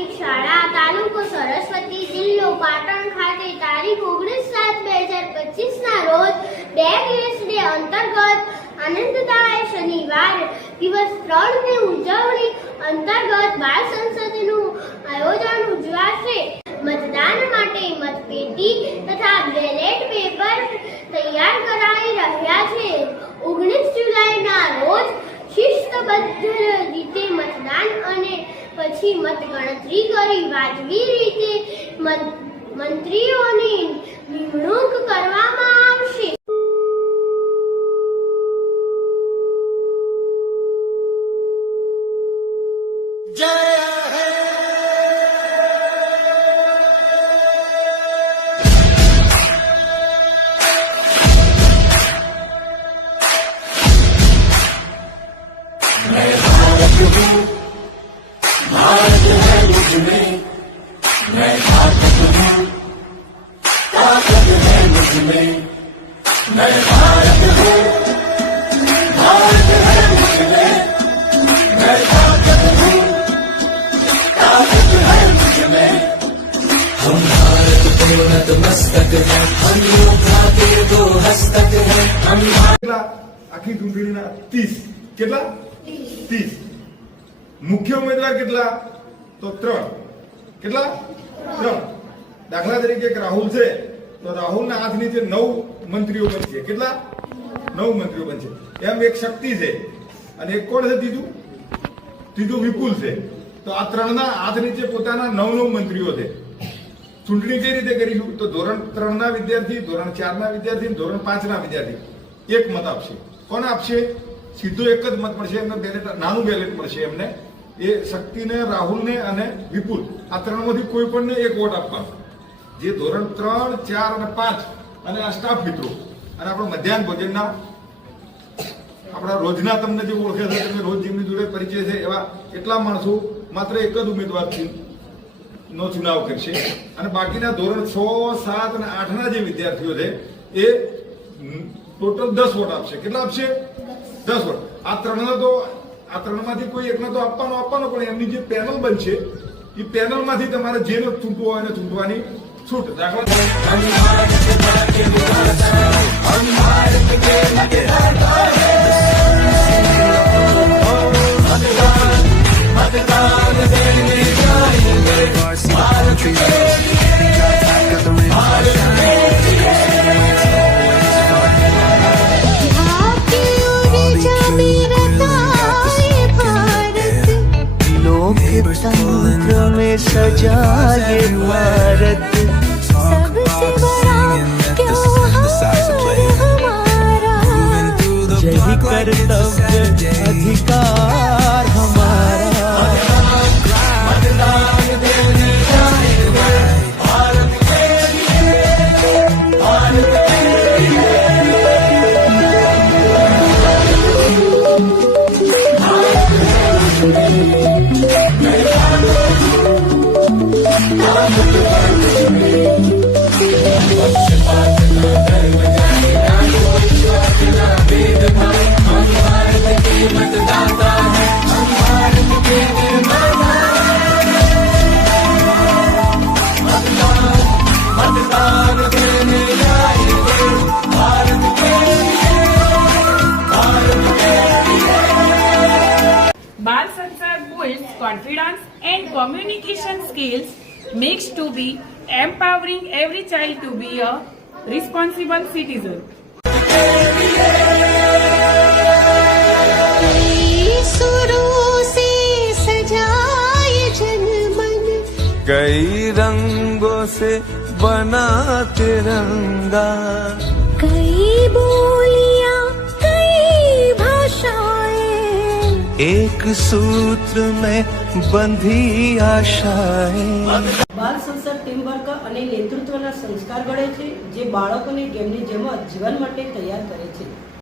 પ્રાથમિક શાળા તાલુકો સરસ્વતી જિલ્લો પાટણ ખાતે તારીખ 19/7/2025 ના રોજ 2 ડે અંતર્ગત આનંદદાય શનિવાર દિવસ 3 ની ઉજવણી અંતર્ગત બાળ સંસદનું આયોજન ઉજવાશે। મતદાન માટે મતપેટી તથા બેલેટ પેપર તૈયાર કરાઈ રહ્યા છે। 19 જુલાઈના રોજ શિસ્તબદ્ધ રીતે મતદાન અને પછી મતગણતરી કરી વાજબી રીતે મંત્રીઓની નિમણૂક કરવામાં આવશે। जय मैं भारत हूँ, भारत है मुझ में, मैं ताकत हूँ, ताकत है मुझ में, मैं भारत हूँ, भारत है मुझ में, मैं ताकत हूँ, ताकत है मुझ में, हम भारत के नतमस्तक हैं, हम योद्धा के 2 हस्तक हैं, हम आखी चूंटणीना 30 કેટલા 30 મુખ્ય ઉમેદવાર કેટલા તો 3 કેટલા 3 દાખલા તરીકે એક રાહુલ છે તો રાહુલના હાથ નીચે 9 મંત્રીઓ બનશે કેટલા 9 મંત્રીઓ બનશે એમ એક શક્તિ છે અને એક કોણ છે ત્રીજું વિપુલ છે તો આ ત્રણના હાથ નીચે પોતાના 9 મંત્રીઓ છે। ચૂંટણી કઈ રીતે કરીશું તો ધોરણ 3 ના વિદ્યાર્થી ધોરણ 4 ના વિદ્યાર્થી ધોરણ 5 ના વિદ્યાર્થી એક મત આપશે। કોણ આપશે सीधो एक ज मत मळशे एमने बेलेट नानु बेलेट मळशे एमने ए शक्तिने राहुलने अने विपुल आ त्रणमांथी कोईपणने एक वोट आपવાનો जे धोरण 3 4 અને 5 અને આ સ્ટાફ મિત્રો અને આપણો મધ્યાહન ભોજનના આપણા રોજના તમને જે ઓળખે છે તમે રોજ જેમની જોડે પરિચય છે એવા કેટલા માણસો માત્ર એક જ ઉમેદવારથી નો ચુનાવ કરશે અને બાકીના ધોરણ 6 7 અને 8 ના જે વિદ્યાર્થીઓ છે એ ટોટલ 10 વોટ આપશે। કેટલા આપશે 10 વોટ। આ ત્રણમાંથી કોઈ એકને તો આપવાનો પણ એમની જે પેનલ બનશે એ પેનલમાંથી તમારે જેને ચૂંટવો હોય એને ચૂંટવાની છૂટ। દાખલા तंत्र में सजा ये भारत सबसे बड़ा त्योहार हमारा यही कर्तव्य अधिकार हमारा। Bal Sansad builds confidence and communication skills mixed to be empowering every child to be a responsible citizen. सुरों से सजाए जनमन कई रंगों से बना तिरंगा कई बोलियां कई भाषाएं एक सूत्र में बंधी आशाएं। બાલ સંસદ ટીમ વર્ક અને નેતૃત્વના સંસ્કાર ઘડે છે જે બાળકોને ગેમની જેમ જીવન માટે તૈયાર કરે છે।